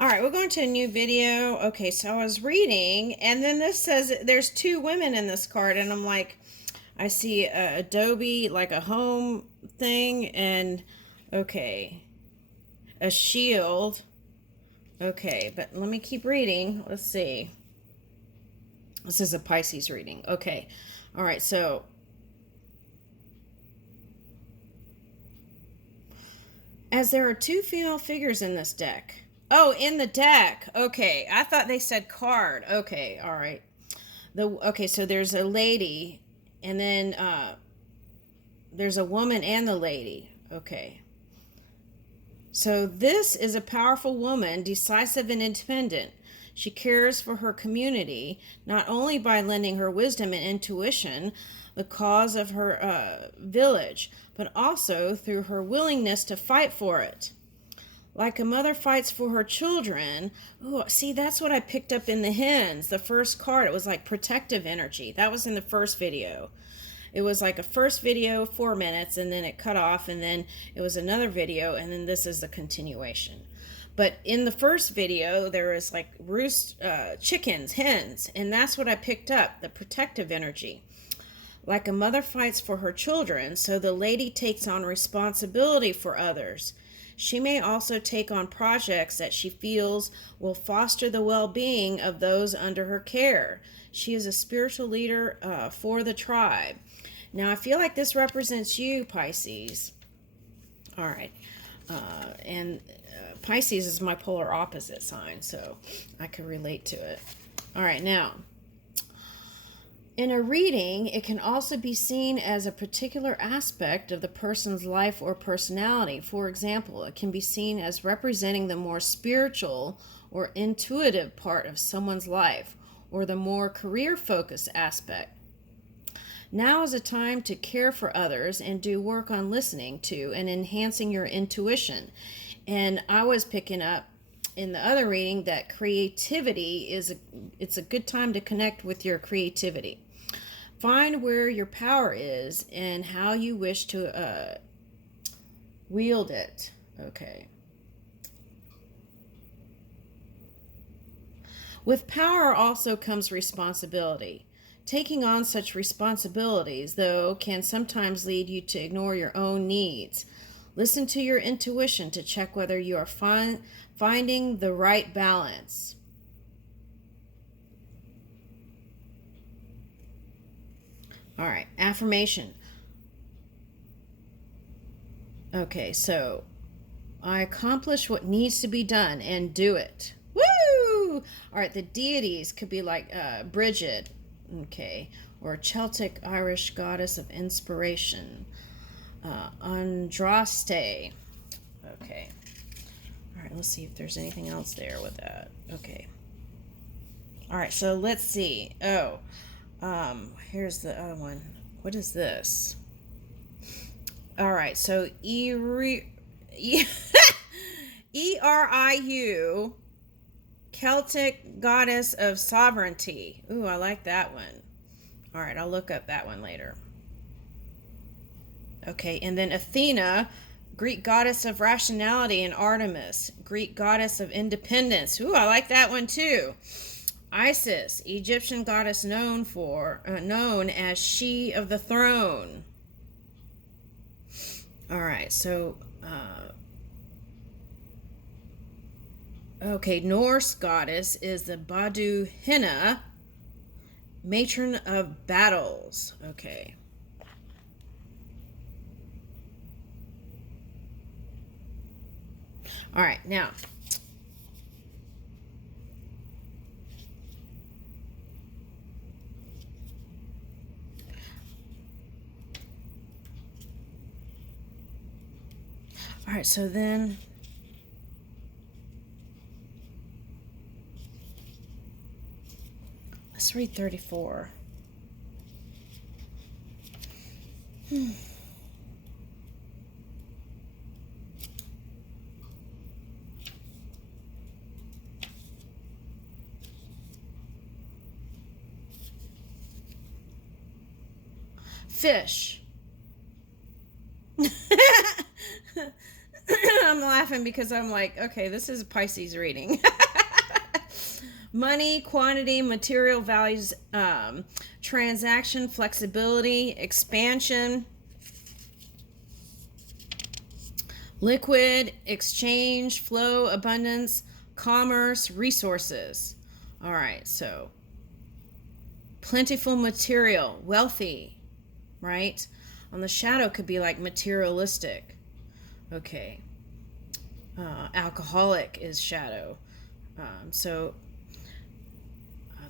All right, we're going to a new video. Okay, so I was reading, and then this says there's two women in this card, and I'm like, I see a Adobe, like a home thing, and okay, a shield. Okay, but let me keep reading. Let's see. This is a Pisces reading. Okay, all right, so as there are two female figures in this deck. Oh, in the deck. Okay, I thought they said card. Okay, all right. So there's a lady, and then there's a woman and the lady. Okay. So this is a powerful woman, decisive and independent. She cares for her community, not only by lending her wisdom and intuition, the cause of her village, but also through her willingness to fight for it. Like a mother fights for her children. Ooh, see, that's what I picked up in the hens. The first card, it was like protective energy. That was in the first video. It was like a first video, 4 minutes, and then it cut off, and then it was another video, and then this is the continuation. But in the first video, there was like chickens, hens, and that's what I picked up, the protective energy. Like a mother fights for her children, so the lady takes on responsibility for others. She may also take on projects that she feels will foster the well-being of those under her care. She is a spiritual leader for the tribe. Now, I feel like this represents you, Pisces. All right. And Pisces is my polar opposite sign, so I can relate to it. All right, now, in a reading, it can also be seen as a particular aspect of the person's life or personality. For example, it can be seen as representing the more spiritual or intuitive part of someone's life, or the more career-focused aspect. Now is a time to care for others and do work on listening to and enhancing your intuition. And I was picking up in the other reading that creativity it's a good time to connect with your creativity. Find where your power is and how you wish to wield it. Okay. With power also comes responsibility. Taking on such responsibilities, though, can sometimes lead you to ignore your own needs. Listen to your intuition to check whether you are finding the right balance. All right, affirmation. Okay, so I accomplish what needs to be done and do it. Woo! All right, the deities could be like Bridget, okay, or Celtic Irish goddess of inspiration, Andraste. Okay. All right, let's see if there's anything else there with that. Okay. All right, so let's see. Oh, here's the other one. What is this? All right, so Eriu, Celtic goddess of sovereignty. Ooh, I like that one. All right, I'll look up that one later. Okay, and then Athena, Greek goddess of rationality, and Artemis, Greek goddess of independence. Ooh, I like that one too. Isis, Egyptian goddess known as she of the throne. All right, so okay, Norse goddess is the Baduhina, matron of battles. Okay. All right, now. All right, so then let's read 34. Fish. I'm I'm laughing because I'm like, okay, this is a Pisces reading. Money, quantity, material values, transaction, flexibility, expansion, liquid, exchange, flow, abundance, commerce, resources. All right, so plentiful material, wealthy, right? On the shadow could be like materialistic. Okay. Alcoholic is shadow. So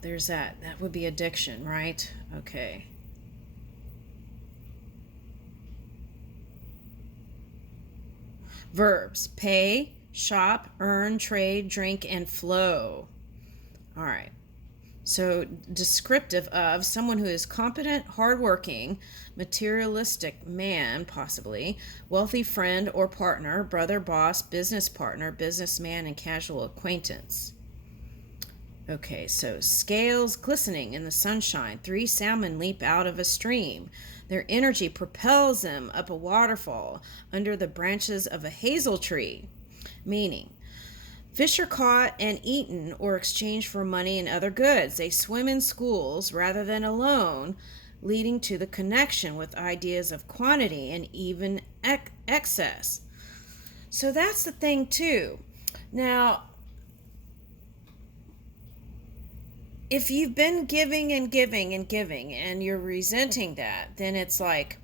there's that. That would be addiction, right? Okay. Verbs: pay, shop, earn, trade, drink, and flow. All right. So, descriptive of someone who is competent, hardworking, materialistic man, possibly, wealthy friend or partner, brother, boss, business partner, businessman, and casual acquaintance. Okay, so scales glistening in the sunshine. 3 salmon leap out of a stream. Their energy propels them up a waterfall under the branches of a hazel tree. Meaning, fish are caught and eaten or exchanged for money and other goods. They swim in schools rather than alone, leading to the connection with ideas of quantity and even excess. So that's the thing too. Now, if you've been giving and giving and giving and you're resenting that, then it's like,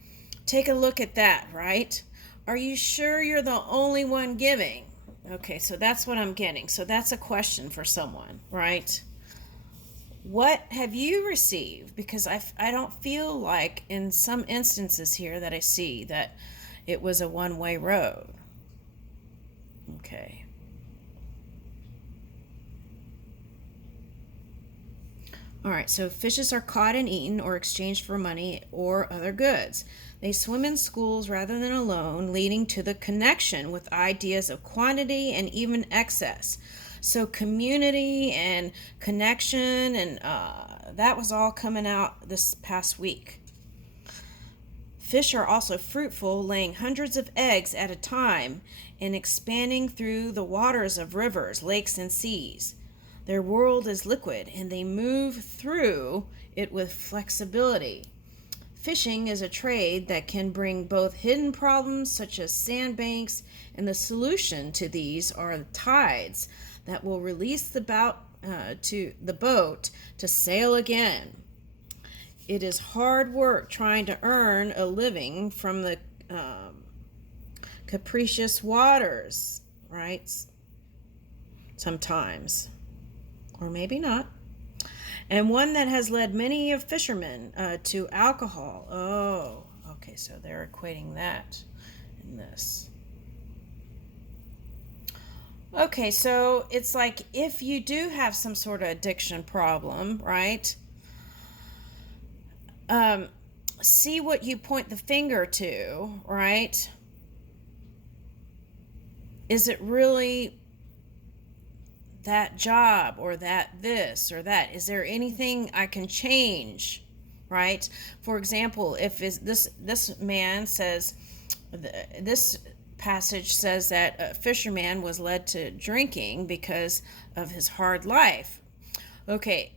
take a look at that, right? Are you sure you're the only one giving? Okay, so that's what I'm getting. So that's a question for someone, right? What have you received? Because I don't feel like in some instances here that I see that it was a one-way road. Okay. All right, so fishes are caught and eaten or exchanged for money or other goods. They swim in schools rather than alone, leading to the connection with ideas of quantity and even excess. So community and connection, and that was all coming out this past week. Fish are also fruitful, laying hundreds of eggs at a time and expanding through the waters of rivers, lakes, and seas. Their world is liquid, and they move through it with flexibility. Fishing is a trade that can bring both hidden problems such as sandbanks, and the solution to these are the tides that will release the boat to sail again. It is hard work trying to earn a living from the capricious waters, right? Sometimes. Or maybe not. And one that has led many of fishermen to alcohol. Oh, okay, so they're equating that in this. Okay, so it's like if you do have some sort of addiction problem, right? See what you point the finger to, right? Is it really that job or that this or that? Is there anything I can change, right? For example, if this man says, this passage says that a fisherman was led to drinking because of his hard life. Okay,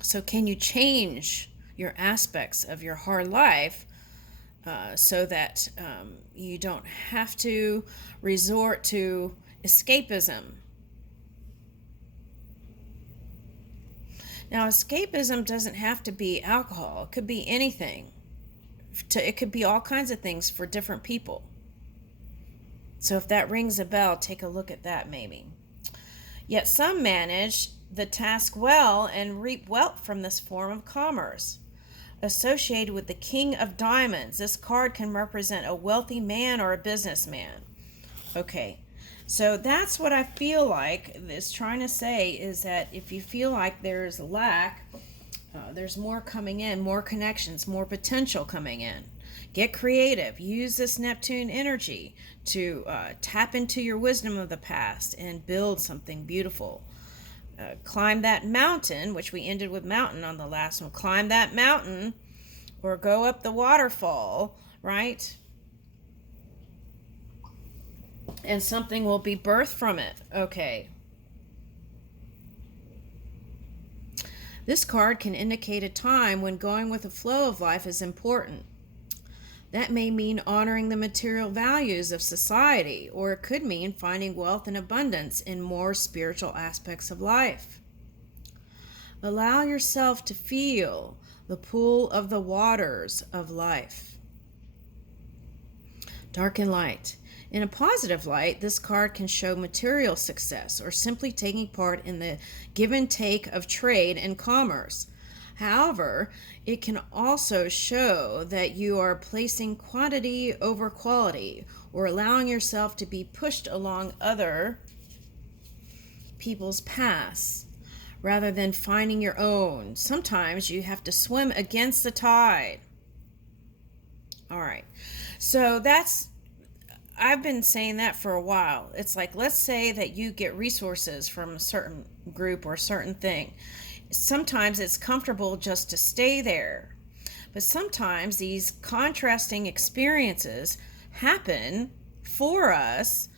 so can you change your aspects of your hard life so that you don't have to resort to escapism? Now, escapism doesn't have to be alcohol. It could be anything. It could be all kinds of things for different people. So if that rings a bell, take a look at that maybe. Yet some manage the task well and reap wealth from this form of commerce. Associated with the King of Diamonds, this card can represent a wealthy man or a businessman. Okay. So that's what I feel like it's trying to say, is that if you feel like there's a lack, there's more coming in, more connections, more potential coming in. Get creative. Use this Neptune energy to tap into your wisdom of the past and build something beautiful. Climb that mountain, which we ended with mountain on the last one. Climb that mountain or go up the waterfall, right? and something will be birthed from it. Okay. This card can indicate a time when going with the flow of life is important. That may mean honoring the material values of society, or it could mean finding wealth and abundance in more spiritual aspects of life. Allow yourself to feel the pool of the waters of life. Dark and light. In a positive light, this card can show material success or simply taking part in the give and take of trade and commerce. However, it can also show that you are placing quantity over quality or allowing yourself to be pushed along other people's paths rather than finding your own. Sometimes you have to swim against the tide. All right. So I've been saying that for a while. It's like, let's say that you get resources from a certain group or a certain thing. Sometimes it's comfortable just to stay there. But sometimes these contrasting experiences happen for us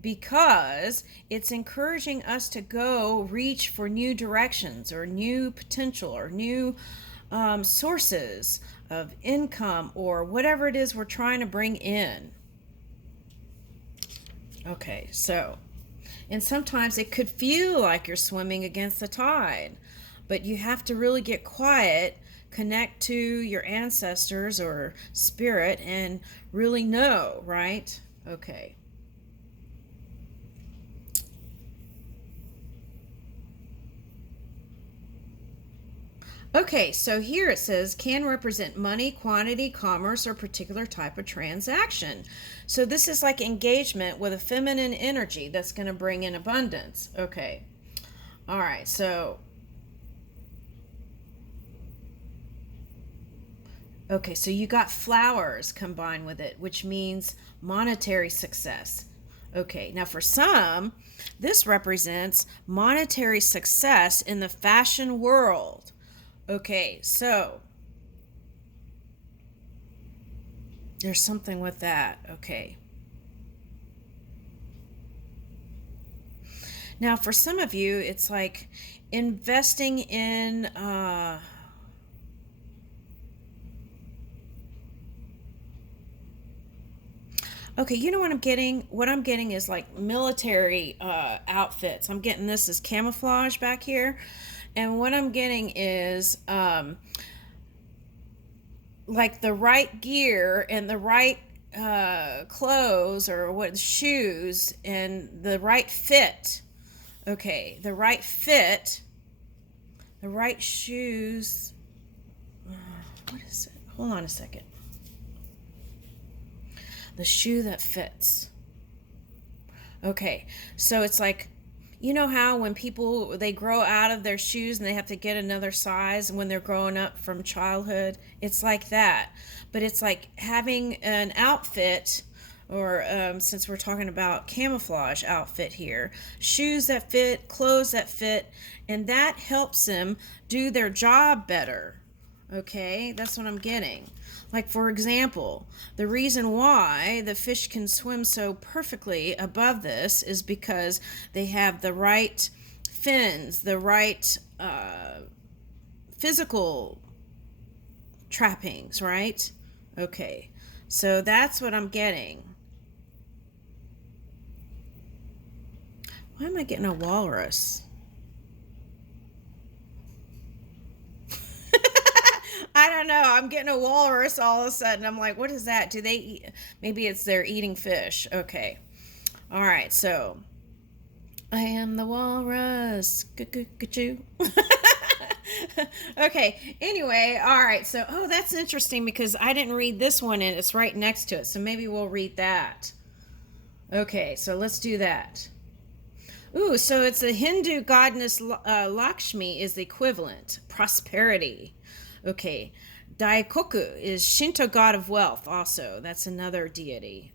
because it's encouraging us to go reach for new directions or new potential or new sources of income or whatever it is we're trying to bring in. Okay, so, and sometimes it could feel like you're swimming against the tide, but you have to really get quiet, connect to your ancestors or spirit, and really know, right? Okay. Okay, so here it says can represent money, quantity, commerce, or particular type of transaction. So this is like engagement with a feminine energy that's going to bring in abundance. Okay. All right, so you got flowers combined with it, which means monetary success. Okay, now for some, this represents monetary success in the fashion world. Okay, so there's something with that. Okay. Now, for some of you, it's like investing in okay, you know what I'm getting? What I'm getting is like military outfits. I'm getting this as camouflage back here. And what I'm getting is like the right gear and the right clothes or what shoes and the right fit. Okay, the right fit, the right shoes. What is it? Hold on a second. The shoe that fits. Okay, so it's like, you know how when people, they grow out of their shoes and they have to get another size when they're growing up from childhood? It's like that. But it's like having an outfit, or since we're talking about camouflage outfit here, shoes that fit, clothes that fit, and that helps them do their job better. Okay, that's what I'm getting. Like, for example, the reason why the fish can swim so perfectly above this is because they have the right fins, the right physical trappings, right? Okay, so that's what I'm getting. Why am I getting a walrus? I don't know. I'm getting a walrus all of a sudden. I'm like, what is that? Do they eat? Maybe it's they're eating fish. Okay. All right. So I am the walrus. Good. Okay. Anyway. All right. So, oh, that's interesting because I didn't read this one and it's right next to it. So maybe we'll read that. Okay. So let's do that. Ooh, so it's the Hindu goddess Lakshmi is the equivalent. Prosperity. Okay, Daikoku is Shinto god of wealth also. That's another deity.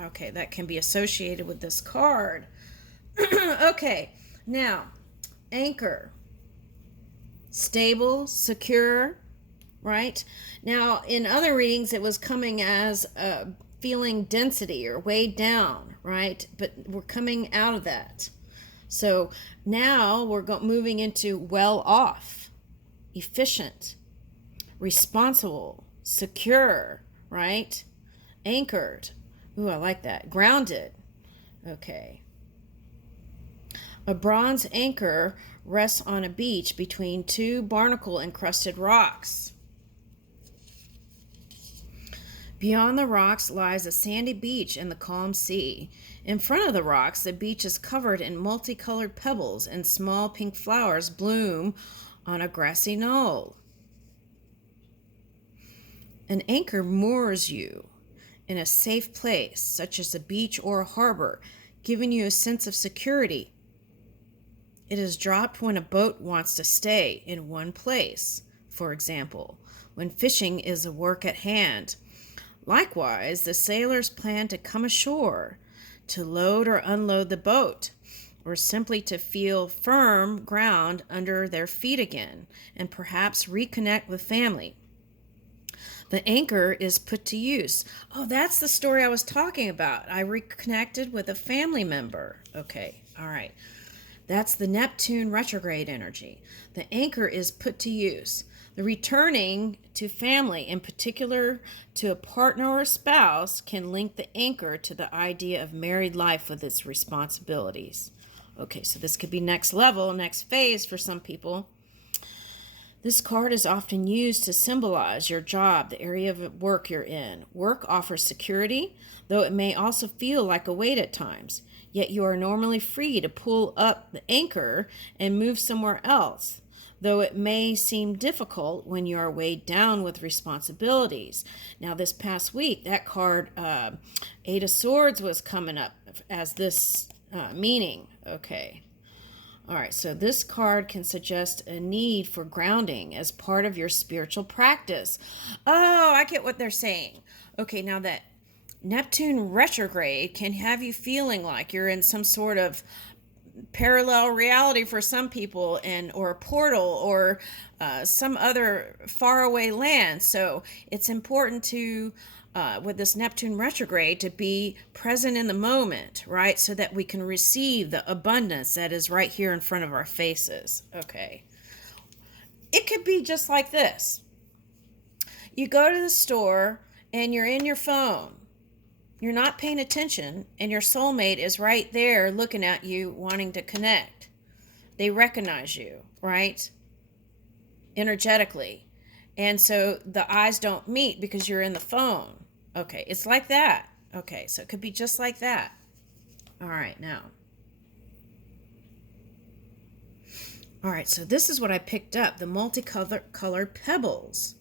Okay, that can be associated with this card. Okay, now, anchor. Stable, secure, right? Now, in other readings, it was coming as feeling density or weighed down, right? But we're coming out of that. So now we're moving into well off, efficient, responsible, secure, right? Anchored. Ooh, I like that. Grounded. Okay. A bronze anchor rests on a beach between two barnacle-encrusted rocks. Beyond the rocks lies a sandy beach and the calm sea. In front of the rocks, the beach is covered in multicolored pebbles, and small pink flowers bloom on a grassy knoll. An anchor moors you in a safe place, such as a beach or a harbor, giving you a sense of security. It is dropped when a boat wants to stay in one place, for example, when fishing is a work at hand. Likewise, the sailors plan to come ashore, to load or unload the boat, or simply to feel firm ground under their feet again, and perhaps reconnect with family. The anchor is put to use. Oh, that's the story I was talking about. I reconnected with a family member. Okay, all right. That's the Neptune retrograde energy. The anchor is put to use. The returning to family, in particular to a partner or a spouse, can link the anchor to the idea of married life with its responsibilities. Okay, so this could be next level, next phase for some people. This card is often used to symbolize your job, the area of work you're in. Work offers security, though it may also feel like a weight at times. Yet you are normally free to pull up the anchor and move somewhere else, though it may seem difficult when you are weighed down with responsibilities. Now, this past week, that card, Eight of Swords, was coming up as this meaning. Okay. All right, so this card can suggest a need for grounding as part of your spiritual practice. Oh, I get what they're saying. Okay, now that Neptune retrograde can have you feeling like you're in some sort of parallel reality for some people, or a portal, or some other faraway land. So it's important to with this Neptune retrograde to be present in the moment, right? So that we can receive the abundance that is right here in front of our faces. Okay. It could be just like this. You go to the store and you're in your phone. You're not paying attention, and your soulmate is right there looking at you, wanting to connect. They recognize you, right? Energetically. And so the eyes don't meet because you're in the phone. Okay, it's like that. Okay, so it could be just like that. All right, now. All right, so this is what I picked up, the multicolored pebbles.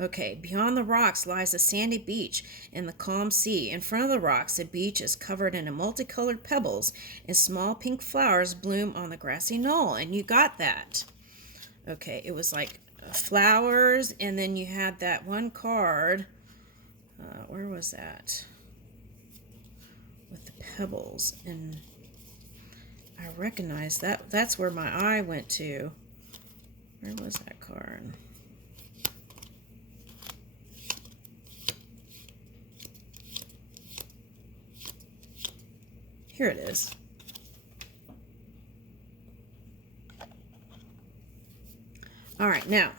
Okay, beyond the rocks lies a sandy beach and the calm sea. In front of the rocks, the beach is covered in multicolored pebbles, and small pink flowers bloom on the grassy knoll. And you got that. Okay, it was like flowers, and then you had that one card. Where was that? With the pebbles, and I recognize that. That's where my eye went to. Where was that card? Here it is. All right, now,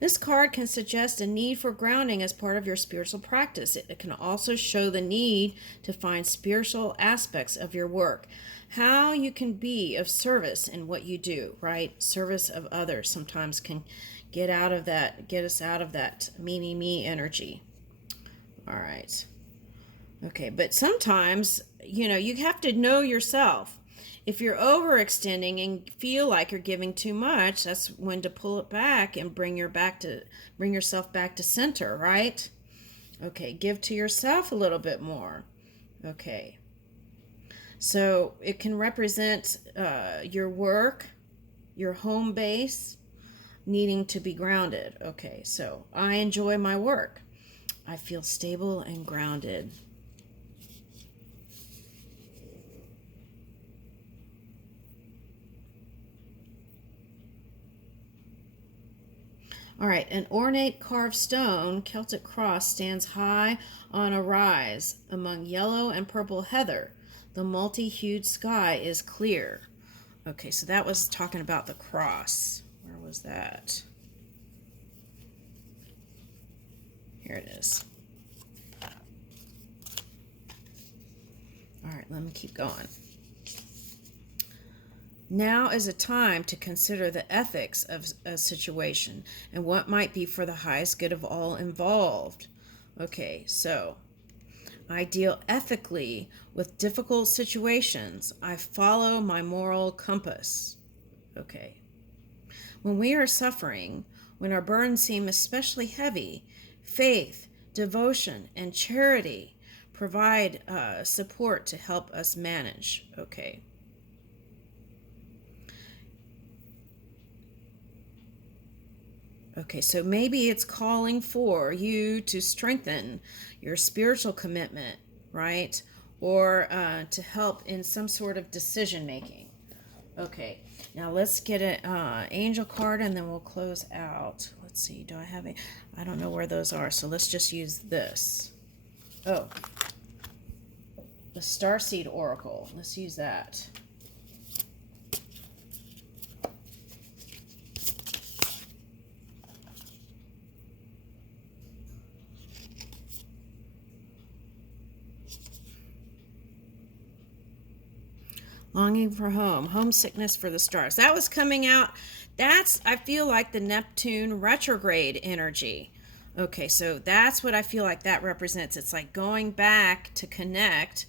this card can suggest a need for grounding as part of your spiritual practice. It can also show the need to find spiritual aspects of your work. How you can be of service in what you do, right? Service of others sometimes can get us out of that me energy. All right. Okay, but sometimes, you have to know yourself. If you're overextending and feel like you're giving too much, that's when to pull it back and bring yourself back to center, right? Okay, give to yourself a little bit more. Okay. So it can represent your work, your home base, needing to be grounded. Okay, so I enjoy my work. I feel stable and grounded. All right, an ornate carved stone Celtic cross stands high on a rise among yellow and purple heather. The multi-hued sky is clear. Okay, so that was talking about the cross. Where was that? Here it is. All right, let me keep going. Now is a time to consider the ethics of a situation and what might be for the highest good of all involved. Okay, so I deal ethically with difficult situations. I follow my moral compass. Okay. When we are suffering, when our burdens seem especially heavy, faith, devotion, and charity provide support to help us manage. Okay. Okay, so maybe it's calling for you to strengthen your spiritual commitment, right? Or to help in some sort of decision making. Okay, now let's get an angel card and then we'll close out. Let's see, do I have a... I don't know where those are, so let's just use this. Oh, the Starseed Oracle. Let's use that. Longing for home, homesickness for the stars. That was coming out. That's, I feel like, the Neptune retrograde energy. Okay, so that's what I feel like that represents. It's like going back to connect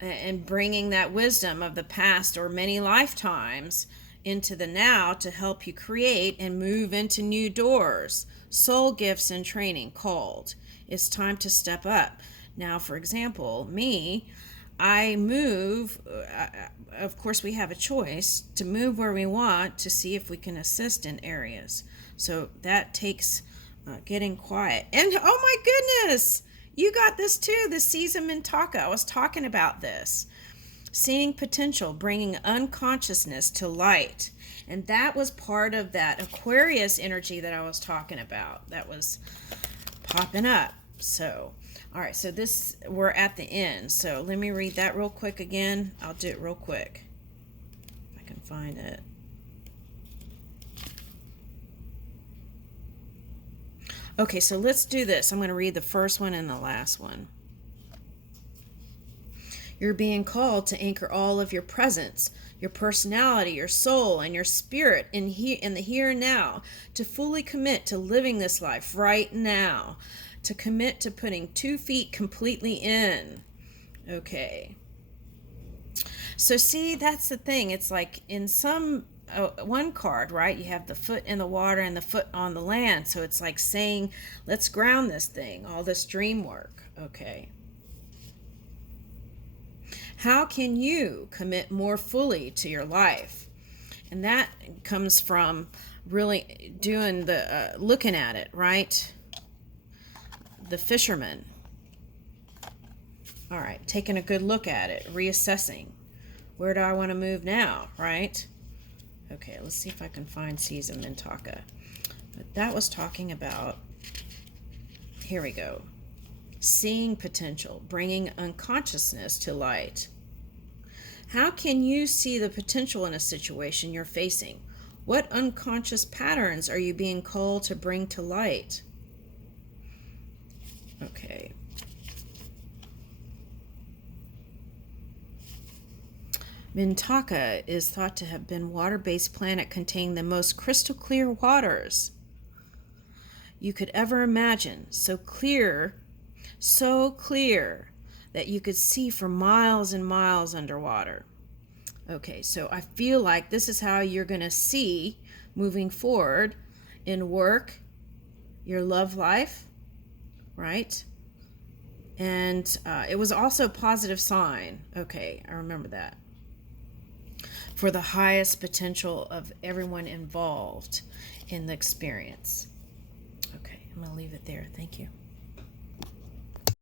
and bringing that wisdom of the past or many lifetimes into the now to help you create and move into new doors. Soul gifts and training called. It's time to step up. Now, for example, me, I move, of course we have a choice to move where we want to see if we can assist in areas. So that takes getting quiet. And oh my goodness, you got this too, the Caesar Mintaka. I was talking about this. Seeing potential, bringing unconsciousness to light. And that was part of that Aquarius energy that I was talking about that was popping up. So, all right, so this, we're at the end. So let me read that real quick again. I'll do it real quick if I can find it. Okay, so let's do this. I'm going to read the first one and the last one. You're being called to anchor all of your presence, your personality, your soul, and your spirit in the here and now, to fully commit to living this life right now, to commit to putting 2 feet completely in. Okay. So see, that's the thing. It's like in some one card, right? You have the foot in the water and the foot on the land. So it's like saying, let's ground this thing, all this dream work. Okay. How can you commit more fully to your life? And that comes from really doing the, looking at it, right? The fisherman. All right, taking a good look at it, reassessing. Where do I want to move now, right? Okay, let's see if I can find Caesar Mintaka. But that was talking about, here we go. Seeing potential, bringing unconsciousness to light. How can you see the potential in a situation you're facing? What unconscious patterns are you being called to bring to light? Okay. Mintaka is thought to have been a water-based planet containing the most crystal clear waters you could ever imagine. So clear that you could see for miles and miles underwater. Okay, so I feel like this is how you're going to see moving forward in work, your love life, right? And it was also a positive sign. Okay, I remember that. For the highest potential of everyone involved in the experience. Okay, I'm going to leave it there. Thank you.